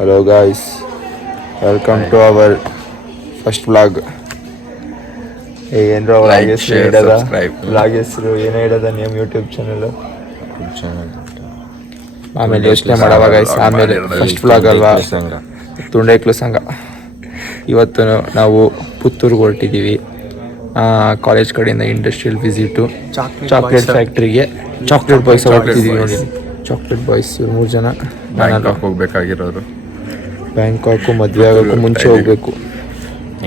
Hello guys, welcome to our first vlog. ಏನ್ರ Like, share, subscribe. Vlog ಹೆಸರು ಏನೋ ಇಡದ name YouTube channel. ಆಮೇಲೆ ಯೋಚನೆ ಮಾಡವಾಗ ಆಮೇಲೆ ಫಸ್ಟ್ ವ್ಲಾಗ್ ಅಲ್ವಾ, ತುಂಡೈಕ್ಲು ಸಂಘ. ಇವತ್ತು ನಾವು ಪುತ್ತೂರ್ಗೆ ಹೊರಟಿದ್ದೀವಿ. ಕಾಲೇಜ್ ಕಡೆಯಿಂದ ಇಂಡಸ್ಟ್ರಿಯಲ್ ವಿಸಿಟು, ಚಾಕ್ಲೇಟ್ ಫ್ಯಾಕ್ಟ್ರಿಗೆ. ಚಾಕ್ಲೇಟ್ ಬಾಯ್ಸ್ ಹೊರಟಿದ್ದೀವಿ ನೋಡಿ. ಚಾಕ್ಲೇಟ್ ಬಾಯ್ಸ್ 3 ಜನ. ಬ್ಯಾಂಕಾಕ್ ಹೋಗ್ಬೇಕಾಗಿರೋರು. ಬ್ಯಾಂಕಾಕು ಮದುವೆ ಆಗೋಕ್ಕೂ ಮುಂಚೆ ಹೋಗ್ಬೇಕು,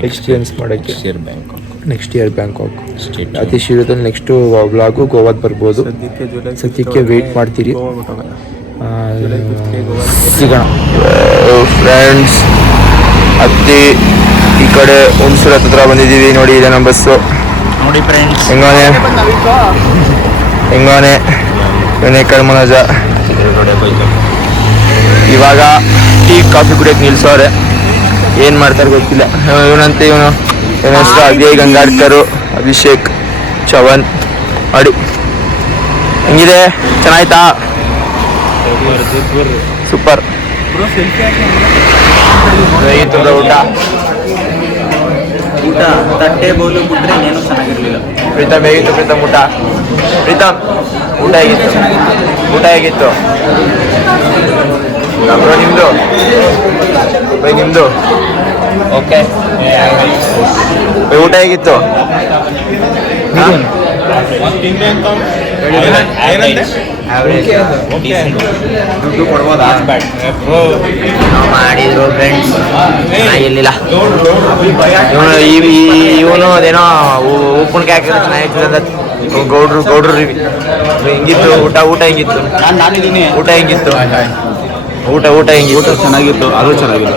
ಎಕ್ಸ್ಪೀರಿಯನ್ಸ್ ಮಾಡೋಕ್ಕೆ. Next year Bangkok. ಅತಿ ಶೀಘ್ರದಲ್ಲಿ ನೆಕ್ಸ್ಟು ವ್ಲಾಗು ಗೋವಾದ ಬರ್ಬೋದು. ಸದ್ಯಕ್ಕೆ ವೆಯ್ಟ್ ಮಾಡ್ತೀರಿ, ಸಿಗೋಣ. ಫ್ರೆಂಡ್ಸ್, ಹತ್ತಿ ಈ ಕಡೆ ಹುಣಸೂರು ಹತ್ರ ಬಂದಿದ್ದೀವಿ ನೋಡಿ. ಇದೆ ನಮ್ಮ ಬಸ್ಸು ನೋಡಿ ಫ್ರೆಂಡ್ಸ್. ಹೆಂಗಾನೆ ವಿನೇಕರ್ ಮನೋಜ ಇವಾಗ ಟೀ ಕಾಫಿ ಕುಡಿಯೋಕೆ ನಿಲ್ಸೋರೆ. ಏನು ಮಾಡ್ತಾರೆ ಗೊತ್ತಿಲ್ಲ. ಇವನಂತೆ ಇವನು ಏನಷ್ಟು ಅಭಯ್ ಗಂಗಾಡ್ಕರು, ಅಭಿಷೇಕ್, ಚವನ್ ಅಡಿ. ಹೆಂಗಿದೆ? ಚೆನ್ನಾಯ್ತಾ? ಸೂಪರ್. ಊಟ ತಟ್ಟೆ ಬೋಲು ಬಿಟ್ರೆ ಇನ್ನೇನು ಚೆನ್ನಾಗಿರ್ಲಿಲ್ಲ. ಪ್ರೀತಮ್ ಹೇಗಿತ್ತು? ಪ್ರೀತಮ್ ಊಟ ಹೇಗಿತ್ತು? ಊಟ ಹೇಗಿತ್ತು ಬ್ರೋ? ನಿಮ್ಮದು ಓಕೆ. ಊಟ ಹೇಗಿತ್ತು? ದುಡ್ಡು ಕೊಡ್ಬೋದಾ? ಮಾಡಿದ್ರು ಫ್ರೆಂಡ್ಸ್, ಚೆನ್ನಾಗಿರ್ಲಿಲ್ಲ. ಇವನು ಅದೇನೋ ಉಪ್ಪಿನಕಾಯಿ ಹಾಕಿದ್ರೆ ಚೆನ್ನಾಗಿರ್ತದೆ ಅಂತ ಗೌಡ್ರು ಹೆಂಗಿತ್ತು ಊಟ? ಹೆಂಗಿತ್ತು? ಊಟ ಹೆಂಗಿತ್ತು? ಊಟ ಹೆಂಗಿತ್ತು? ಚೆನ್ನಾಗಿತ್ತು, ಅದು ಚೆನ್ನಾಗಿತ್ತು.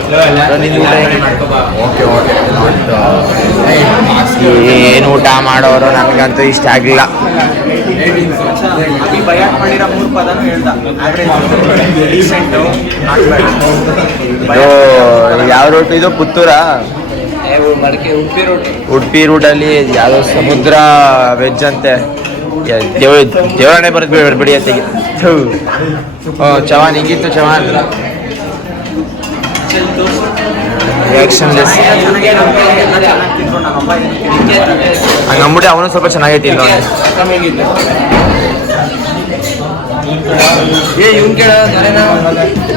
ಏನು ಊಟ ಮಾಡೋರು ನನಗಂತೂ ಇಷ್ಟ ಆಗಲಿಲ್ಲ. ಯಾವ ರೋಡ್ ಇದು? ಪುತ್ತೂರಾ? ಉಡುಪಿ ರೂಟಲ್ಲಿ ಯಾವುದೋ ಸಮುದ್ರ ವೆಜ್ ಅಂತೆ. ದೇವರನ್ನೇ ಬರೆದು ಬಿಡಿ ಅತ್ತಿಗೆ. ಚವಾನ್ ಹಿಂಗಿತ್ತು? ಚವಾನ್ ರಿಯಾಕ್ಷನ್ಲೆಸ್ ಹಂಗಂಬಿಟ್ಟು ಅವನು ಸ್ವಲ್ಪ ಚೆನ್ನಾಗೈತಿಲ್ಲ.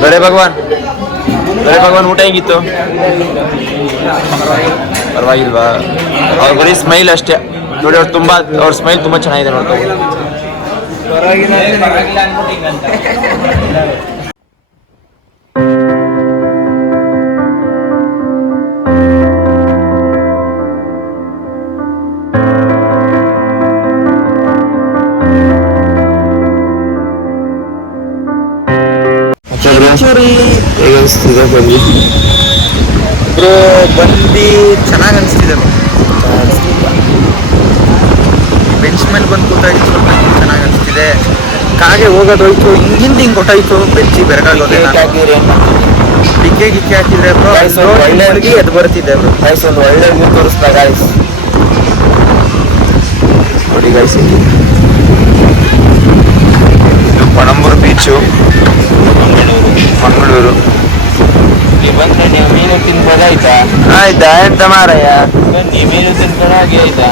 ದೊರೆ ಭಗವಾನ್ ಊಟ ಹೆಂಗಿತ್ತು? ಪರವಾಗಿಲ್ವಾ? ಅವ್ರ ಬರೀ ಸ್ಮೈಲ್ ಅಷ್ಟೇ ನೋಡಿ. ಅವ್ರ ಸ್ಮೈಲ್ ತುಂಬ ಚೆನ್ನಾಗಿದೆ ನೋಡ್ತಾರೆ. ಹೇಗೆ ಅನಿಸ್ತಿದೆ ಬಂದು ಚೆನ್ನಾಗಿ ಅನಿಸ್ತಿದೆ. ಬೆಂಚ್ ಮೇಲೆ ಬಂದು ಕೂತಾಗಿ ಸ್ವಲ್ಪ ಚೆನ್ನಾಗಿ ಅನಿಸ್ತಿದೆ. ಕಾಗೆ ಹೋಗೋದೋಯ್ತು, ಹಿಂಗೆ ಕೊಟ್ಟಾಯ್ತು. ಬೆಂಚಿ ಬೆರಗಾಗೋದೆ. ಟಿಕ್ಕೆ ಗಿಕ್ಕೆ ಹಾಕಿದ್ರೆ ಒಳ್ಳೆ ಎದ್ದು ಬರ್ತಿದ್ದೆ ಬ್ರೋ. ಒಂದು ಒಳ್ಳೆ ವ್ಯೂ ತೋರಿಸ್ತಾ ಗಾಯ್ಸ್ ನೋಡಿ. ಗಾಯ್ಸ್ ಇದು ಪಣಂಬೂರು ಬೀಚು, ಮಂಗಳೂರು. ಇಲ್ಲಿ ಬಂದ್ರೆ ನೀವು ಮೀನು ತಿನ್ಬೋದಾಯ್ತಾ? ಆಯ್ತಾ ಎಂತ ಮಾರಯ್ಯ, ಬನ್ನಿ ಮೀನು ತಿನ್ಕೊಂಡು ಹಾಗೆ ಆಯ್ತಾ?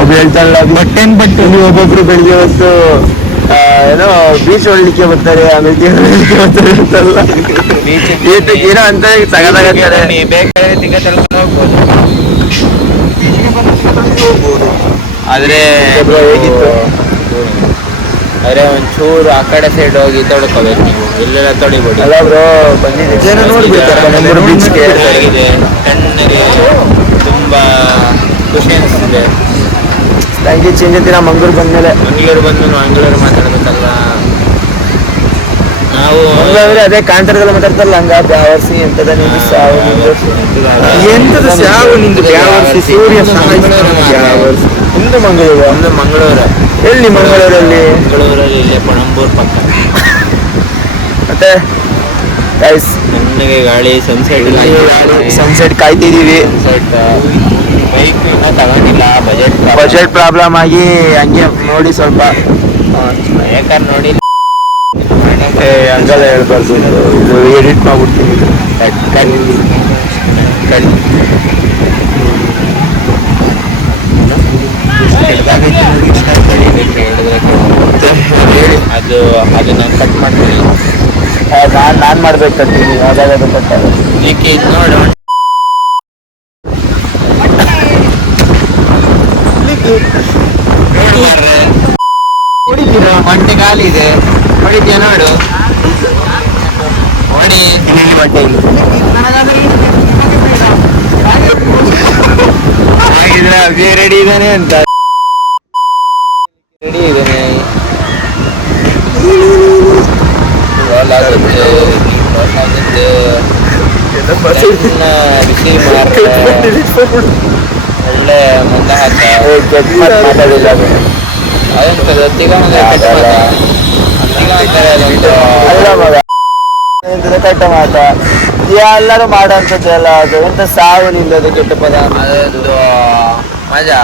ಒಬ್ಬ ಹೇಳ್ತಾರಲ್ಲ ಬಟ್ಟೆ ಒಬ್ಬೊಬ್ರು ಬೆಳಿಗ್ಗೆ ಹೊತ್ತು ಏನೋ ಬೀಚ್ ಹೊಡ್ಲಿಕ್ಕೆ ಬರ್ತಾರೆ, ಆಮೇಲೆ ಹೊಡ್ಲಿಕ್ಕೆ ಬರ್ತಾರೆ ಅಂತಲ್ಲ. ಏನೋ ಅಂತ ಸಗದಾಗತ್ತಾರೆ. ಬೇಕಾದ್ರೆ ತಿಂಗ ತಳ್ಕೊಂಡು ಹೋಗ್ಬೋದು. ಆದ್ರೆ ಹೇಗಿತ್ತು? ಅರೆ ಒಂಚೂರು ಆ ಕಡೆ ಸೈಡ್ ಹೋಗಿ ತೊಳ್ಕೋಬೇಕು ನೀವು, ಇಲ್ಲೆಲ್ಲ ತೊಳಿಬೋದು. ಅಲ್ಲ ಬ್ರೋ, ಬಂದಿದ್ದೆ ನೋಡ್ಬಿಡ್ತಾರೆ ಬೀಚ್ಗೆ. ಆಗಿದೆ ಕಣ್ಣಿಗೆ ತುಂಬಾ ಖುಷಿ ಅನಿಸ್ತಿದೆ. ನಂಗೆ ಚೇಂಜ್ ಐತಿ. ನಾ ಮಂಗಳೂರು ಬಂದ್ಮೇಲೆ ಮಂಗಳೂರು ಮಾತಾಡ್ಬೇಕಲ್ಲ ನಾವು. ಮಂಗಳೂರು ಅದೇ ಕಾಂತಾರದಲ್ಲ ಮಾತಾಡ್ತಾರಲ್ಲ, ಹಂಗ ಬ್ಯಾವರ್ಸಿ ಎಂತದ ನಿಂದು ಸಾವು, ಎಂತದ ಸಾವು ನಿಂದು ಬ್ಯಾವರ್ಸಿ, ಸೂರ್ಯ ಬ್ಯಾವರ್ಸಿ. ನಿಮ್ದು ಮಂಗಳೂರು? ನಮ್ದು ಮಂಗಳೂರು. ಎಲ್ಲಿ ಮಂಗಳೂರಲ್ಲಿ? ಮಂಗಳೂರಲ್ಲಿ ಇಲ್ಲೇ ಪಣಂಬೂರು ಪಕ್ಕ. ಮತ್ತೆ ಗೈಸ್ ನನಗೆ ಗಾಳಿ ಸನ್ಸೆಟ್ ಕಾಯ್ತಿದ್ದೀವಿ. ಸನ್ಸೆಟ್ ಬೈಕ್ ಇನ್ನೂ ತಗೊಂಡಿಲ್ಲ, ಬಜೆಟ್ ಪ್ರಾಬ್ಲಮ್ ಆಗಿ ಹಂಗೆ ನೋಡಿ ಸ್ವಲ್ಪ. ಯಾಕಂದ್ರೆ ನೋಡಿ ಹಂಗಲ್ಲ ಹೇಳ್ಬಾರ್ದು, ಇದು ಎಡಿಟ್ ಮಾಡ್ಬಿಡ್ತೀನಿ. ಅದು ನಾನು ಕಟ್ ಮಾಡ್ತೀನಿ. ನಾನು ಮಾಡ್ಬೇಕು ಕಟ್ತೀನಿ ಯಾವ್ದಾದ್ರು ಕಟ್ಟಾಗ ಈಗ ಇದು ನೋಡು ಹೊಡಿತೀರ ಹೊಟ್ಟೆ ಖಾಲಿ ಇದೆ ಹೊಡಿತೀಯ ನೋಡು ಹೊಡಿ ಹೊಟ್ಟೆ ಹಾಗಿದ್ರೆ ಅಭಿ ರೆಡಿ ಇದ್ದಾನೆ ಅಂತ ರೆಡಿ ಇದ್ದಾನೆ ರೋಲ್ ಆಗುತ್ತೆ ಬಿಸಿ ಒಳ್ಳೆ ಮುಂದ ಮಾತಾಡಿಲ್ಲ ಅದಂತದ್ದು ತಿಗ ಅಲ್ಲ ಮಗ ಎಂತದ ಕಟ್ಟ ಮಾತ ಎಲ್ಲರೂ ಮಾಡೋಂಥದ್ದು ಎಲ್ಲ ಅದು ಎಂತ ಸಾವು ನಿಂದದು ಕೆಟ್ಟ ಪದ ಅದೊಂದು ಮಜಾ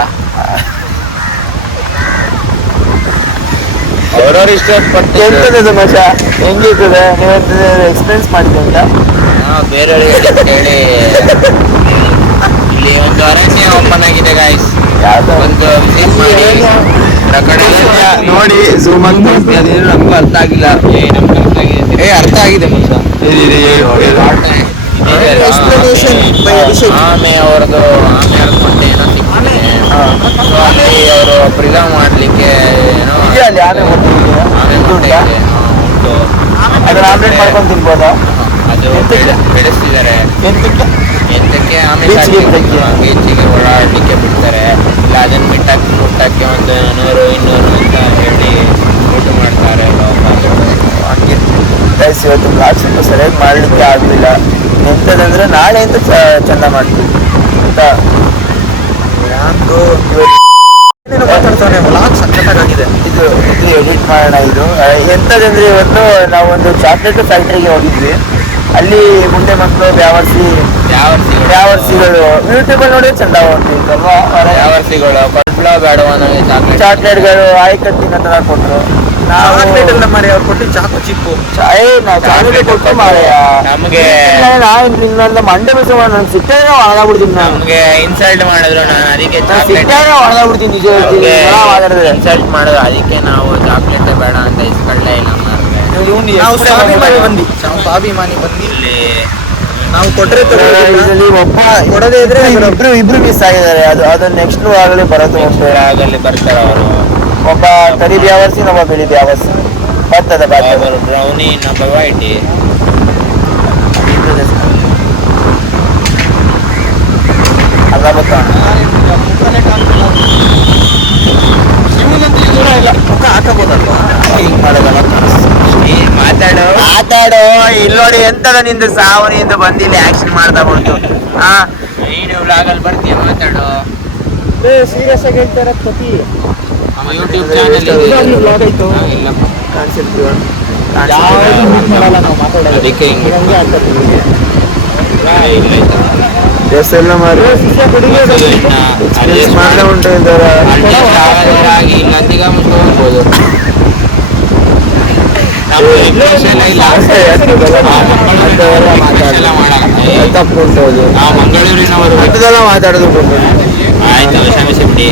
ಅವ್ರವ್ರು ಇಷ್ಟಪಟ್ಟು ಎಂತದದು ಮಜಾ ಹೆಂಗಿರ್ತದೆ ನೀವೆಂತ ಎಕ್ಸ್ಪೀರಿಯನ್ಸ್ ಮಾಡಿದ್ದಂತ ನಾವು ಬೇರೆಯವ್ರಿಗೆ ಹೇಳಿ ಇಲ್ಲಿ ಒಂದು ಅರಣ್ಯ ಓಪನ್ ಆಗಿದೆ ಗಾಯ್ಸ್ ಯಾವ್ದು ಒಂದು ವಿಸಿಟ್ ಮಾಡಿ ಪ್ರಕಟಣೆ ನೋಡಿ ಝೂಮ್ ಅಂತ ಅದೇನು ನಮಗೂ ಅರ್ಥ ಆಗಿಲ್ಲ ನಮ್ಗೆ ಅರ್ಥ ಆಗಿದೆ ಅರ್ಥ ಆಗಿದೆ ಮನುಷ್ಯ Explanation by Abhishek. ಆಮೆ ಅವ್ರದ್ದು ಮೊಟ್ಟೆ ಏನೋ ಸಿಕ್ಕಿದೆ ಸೊ ಅಲ್ಲಿ ಅವರು ಪ್ರಿಸರ್ವ್ ಮಾಡ್ಲಿಕ್ಕೆ ಏನೋ ಅಲ್ಲಿ ಆನೆ ಹೋಗ್ತಿದ್ದೀರಾ ಆಮೆ ಮೊಟ್ಟೆ ಇದೆ ಉಂಟು ಅದನ್ನ ಆಮ್ಲೆಟ್ ಮಾಡ್ಕೊಂಡು ತಿನ್ಬೋದಾ ಅದು ಬೆಳೆಸ್ತಿದ್ದಾರೆ ಎಂತಕ್ಕೆ ಆಮೇಲೆ ಬೀಚ್ಗೆ ಬಿಡಕ್ಕೆ. ಬೀಚಿಗೆ ಓಡಾಡಲಿಕ್ಕೆ ಬಿಡ್ತಾರೆ ಇಲ್ಲ ಅದನ್ನು ಮುಟ್ಟಕ್ಕೆ ಒಂದು 100-200 ಅಂತ ಹೇಳಿ ಊಟ ಮಾಡ್ತಾರೆ ಹಂಗೆ ಗೈಸ್ ಇವತ್ತು ಬ್ಲಾಗ್ ಸ್ವಲ್ಪ ಸರಿಯಾಗಿ ಮಾಡಲಿಕ್ಕೆ ಆಗಲಿಲ್ಲ ಎಂಥದಂದ್ರೆ ನಾಳೆ ಅಂತ ಚಂದ ಮಾಡ್ತೀವಿ ಅಂತ ಮಾತಾಡ್ತಾನೆ ಬ್ಲಾಗ್ ಸಖತ್ತಾಗಿದೆ ಇದು ಎಡಿಟ್ ಮಾಡೋಣ ಇದು ಎಂಥದಂದ್ರೆ ಇವತ್ತು ನಾವೊಂದು ಚಾಕ್ಲೇಟ್ ಫ್ಯಾಕ್ಟ್ರಿಗೆ ಹೋಗಿದ್ವಿ ಅಲ್ಲಿ ಮುಂದೆ ಮಕ್ಕಳು ವ್ಯಾವರ್ಸಿಗಳು ಯೂಟ್ಯೂಬಲ್ಲಿ ನೋಡಿ ಚಂದ ಹೋಗ್ತಿತ್ತಲ್ವಾ ಯಾವರ್ಸಿಗಳು ಕೊಡ್ಬಿಡೋ ಬೇಡವಾ ನನಗೆ ಚಾಕ್ಲೇಟ್ಗಳು ಆಯ್ಕತ್ತಿನ ತರ ಕೊಟ್ಟರು ನಾವು ಮಾಡಿ ಅವ್ರು ಕೊಟ್ಟು ಚಾಕು ಚಿಪ್ಪು ನಾವು ಚಾಕ್ಲೇಟ್ ಕೊಟ್ಟು ಮಾರಯ್ಯ ನಮಗೆ ಇನ್ನೊಂದು ಮಂಡೆ ಬಿಸಿ ಮಾಡಿ ನಂಗೆ ಸಿಟ್ಟಾಗ ಒಳಗಾಗ್ಬಿಡ್ತೀನಿ ನಾನು ನಮ್ಗೆ ಇನ್ಸಲ್ಟ್ ಮಾಡಿದ್ರು ನಾನು ಅದಕ್ಕೆ ಸಿಟ್ಟಾಗ ಒಳಗಾಗ್ಬಿಡ್ತೀನಿ ನಿಜ ಹೇಳ್ತೀನಿ ಮಾತಾಡಿದ್ರೆ ಇನ್ಸಲ್ಟ್ ಮಾಡಿದ್ರು ಅದಕ್ಕೆ ನಾವು ಚಾಕ್ಲೇಟೇ ಬೇಡ ಅಂತ ಇಸ್ಕೊಳ್ಳೇ ಇಲ್ಲ ಮಾರ್ರೆ. ನಾವು ಸ್ವಾಭಿಮಾನಿ ಬಂದು ಇಲ್ಲಿ ನಾವು ಕೊಟ್ಟರೆ ಇದರಲ್ಲಿ ಒಬ್ಬ ಕೊಡದೇ ಇದ್ರೆ ಇಬ್ರು ಮಿಸ್ ಆಗಿದ್ದಾರೆ ಅದು ನೆಕ್ಸ್ಟ್ ಆಗಲೇ ಬರೋದು ಆಗಲ್ಲಿ ಬರ್ತಾರೆ ಅವರು ಒಬ್ಬ ಕರಿ ಬ್ಯಾವರ್ಸಿ ಇನ್ನೊಬ್ಬ ಬಿಳಿ ಬ್ಯಾವರ್ಸಿ ಬರ್ತದೆ ಅವರು ಬ್ರೌನಿ ನಮ್ಮ ವೈಟಿ ಅಲ್ಲ ಗೊತ್ತಾ ಹಾಕಬಹುದಲ್ವಾ ಹಿಂಗ್ ಮಾಡೋದಲ್ಲ ಮಾತಾಡೋ ಇಲ್ಲಿ ನೋಡಿ ಎಂತದ ನಿಂದು ಸಾವನಿಂದ ಬಂದು ಇಲ್ಲಿ ಆಕ್ಷನ್ ಮಾಡ್ತಾ ಬಂತು ನೀನು ವ್ಲಾಗಲ್ಲಿ ಬರ್ತೀಯ ಮಾತಾಡು ಸೀರಿಯಸ್ ಆಗಿ ಹೇಳ್ತಾರೆ ಪ್ರತಿ ಯೂಟ್ಯೂಬ್ ಚಾನಲ್ ಬ್ಲಾಗ್ ಆಯ್ತು ಇಲ್ಲ ಕಾಣಿಸುತ್ತೆ ಅದಕ್ಕೆ ಹಿಂಗೆ ಎಲ್ಲ ಮಾಡಿ ಮಾಡ್ತಾ ಉಂಟು ಇದ್ದಾರೆ ಆಗಿ ನಂದಿಗ ಮುಚ್ಕೋಬಹುದು ತಪ್ಪು ಉಂಟು ಅದು ನಾವು ಮಂಗಳೂರಿನವರು ಅಂಥದ್ದೆಲ್ಲ ಮಾತಾಡೋದು ಆಯ್ತು ಕ್ಷಮಿಸಿ ಬಿಡಿ